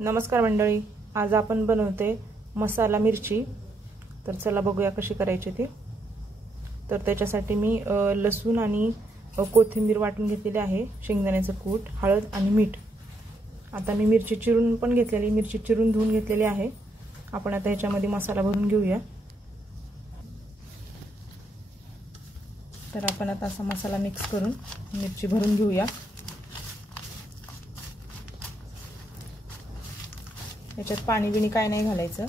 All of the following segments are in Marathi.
नमस्कार मंडळी, आज आपण बनवते मसाला मिरची। तर चला बघूया कशी करायची ती। तर त्याच्यासाठी मी लसूण आणि कोथिंबीर वाटून घेतलेली आहे, शेंगदाण्याचं कूट, हळद आणि मीठ। आता मी मिरची चिरून पण घेतलेली, मिरची चिरून धुवून घेतलेली आहे। आपण आता ह्याच्यामध्ये मसाला भरून घेऊया। तर आपण आता असा मसाला मिक्स करून मिरची भरून घेऊया। याच्यात पाणी बिणी काय नाही घालायचं,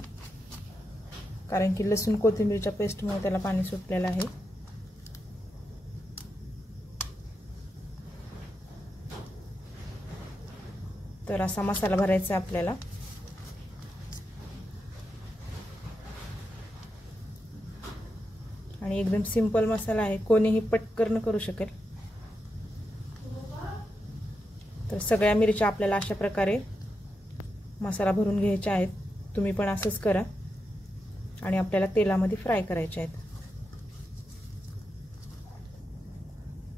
कारण की लसूण कोथिंबीरच्या पेस्टमुळे त्याला पाणी सुटलेलं आहे। तर असा मसाला भरायचा आपल्याला। आणि एकदम सिंपल मसाला आहे, कोणीही पटकन करू शकेल। तर सगळ्या मिरच्या आपल्याला अशा प्रकारे मसाला भरून घ्यायचे आहेत। तुम्ही पण असंच करा आणि आपल्याला तेलामध्ये फ्राय करायचे आहेत।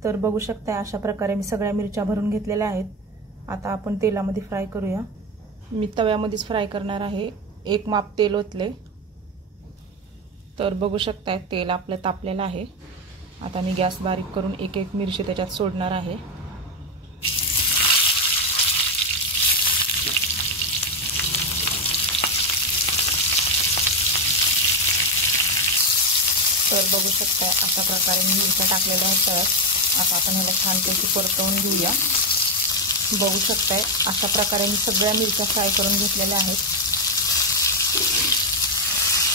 तर बघू शकता अशा प्रकारे मी सगळ्या मिरच्या भरून घेतलेल्या आहेत। आता आपण तेलामध्ये फ्राय करूया। मी तव्यामध्येच फ्राय करणार आहे, एक माप तेल ओतले। तर बघू शकता तेल आपलं तापलेलं आहे। आता मी गॅस बारीक करून एक एक मिरची त्याच्यात सोडणार आहे। तर बघू शकता अशा प्रकारे मी मिरच्या टाकलेल्या आहेत। तर आता आपण ह्याला छानपैकी परतवून घेऊया। बघू शकता अशा प्रकारे मी सगळ्या मिरच्या फ्राय करून घेतलेल्या आहेत।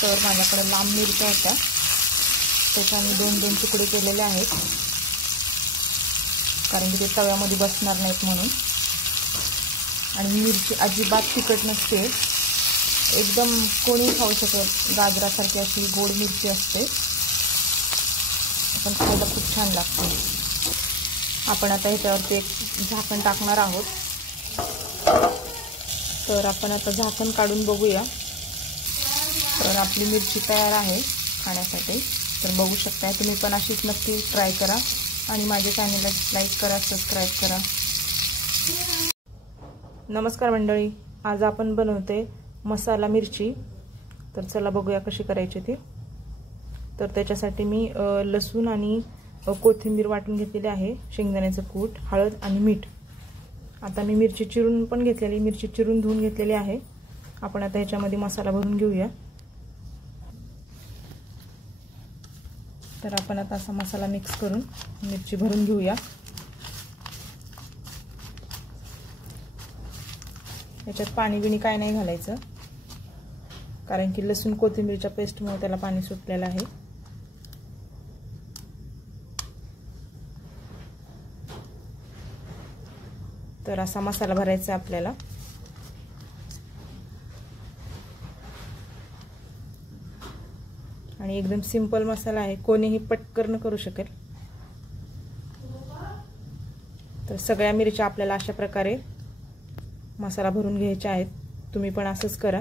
तर माझ्याकडे लांब मिरच्या होत्या, त्याच्या मी दोन दोन तुकडे केलेले आहेत, कारण की ते तव्यामध्ये बसणार नाहीत म्हणून। आणि मिरची अजिबात तिखट नसते, एकदम कोणी खाऊ शकेल, गाजरासारखी अशी गोड मिरची असते, पण खायला खूप छान लागते। आपण आता ह्याच्यावरती एक झाकण टाकणार आहोत। तर आपण आता झाकण काढून बघूया। तर आपली मिरची तयार आहे खाण्यासाठी। तर बघू शकता तुम्ही पण अशीच नक्की ट्राय करा आणि माझ्या चॅनलला लाईक करा, सबस्क्राईब करा। नमस्कार मंडळी, आज आपण बनवते मसाला मिरची। तर चला बघूया कशी करायची ती। तर त्याच्यासाठी मी लसूण आणि कोथिंबीर वाटून घेतलेली आहे, शेंगदाण्याचं कूट, हळद आणि मीठ। आता मी मिरची चिरून पण घेतलेली, मिरची चिरून धुवून घेतलेली आहे। आपण आता ह्याच्यामध्ये मसाला भरून घेऊया। तर आपण आता असा मसाला मिक्स करून मिरची भरून घेऊया। याच्यात पाणी बिणी काय नाही घालायचं, कारण की लसूण कोथिंबीरच्या पेस्टमुळे त्याला पाणी सुटलेलं आहे। तर असा मसाला भरायचा आपल्याला। आणि एकदम सिंपल मसाला आहे, कोणीही पटकन करू शकेल। तर सगळ्या मिरच्या आपल्याला अशा प्रकारे मसाला भरून घ्यायचे आहेत। तुम्ही पण असंच करा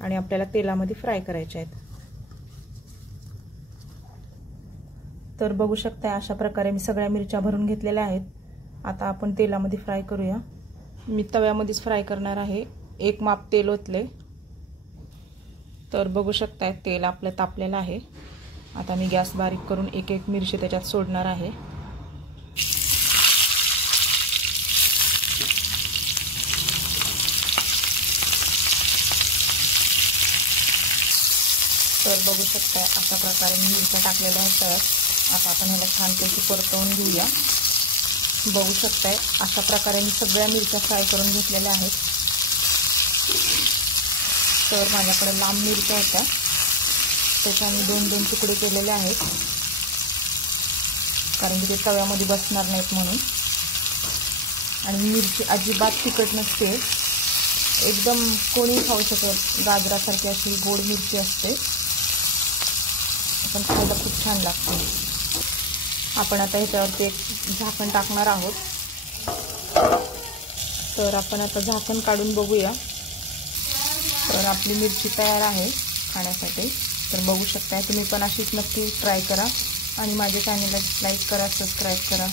आणि आपल्याला तेलामध्ये फ्राय करायचे आहेत। तर बघू शकता अशा प्रकारे मी सगळ्या मिरच्या भरून घेतलेल्या आहेत। आता आपण तेलामध्ये फ्राय करूया। मी तव्यामध्येच फ्राय करणार आहे, एक माप तेल ओतले। तर बघू शकता तेल आपलं तापलेलं आहे। आता मी गॅस बारीक करून एक एक मिरची त्याच्यात सोडणार आहे। तर बघू शकता अशा प्रकारे मी मिरच्या टाकलेल्या आहेत। तर आता आपण ह्याला छानपैकी परतवून घेऊया। बघू शकता अशा प्रकारे मी सगळ्या मिरच्या फ्राय करून घेतलेल्या आहेत। तर माझ्याकडे लांब मिरच्या होत्या, त्याच्या मी दोन दोन तुकडे केलेले आहेत, कारण की ते तव्यामध्ये बसणार नाहीत म्हणून। आणि मिरची अजिबात तिखट नसते, एकदम कोणी खाऊ शकेल, गाजरासारखी अशी गोड मिरची असते, पण खायला खूप छान लागते। आपण आता ह्याच्यावरती एक झाकण टाकणार आहोत। तर आपण आता झाकण काढून बघूया। तर आपली मिरची तयार आहे खाण्यासाठी। तर बघू शकता तुम्ही पण अशीच नक्की ट्राय करा आणि माझ्या चॅनलला लाईक करा, सबस्क्राईब करा।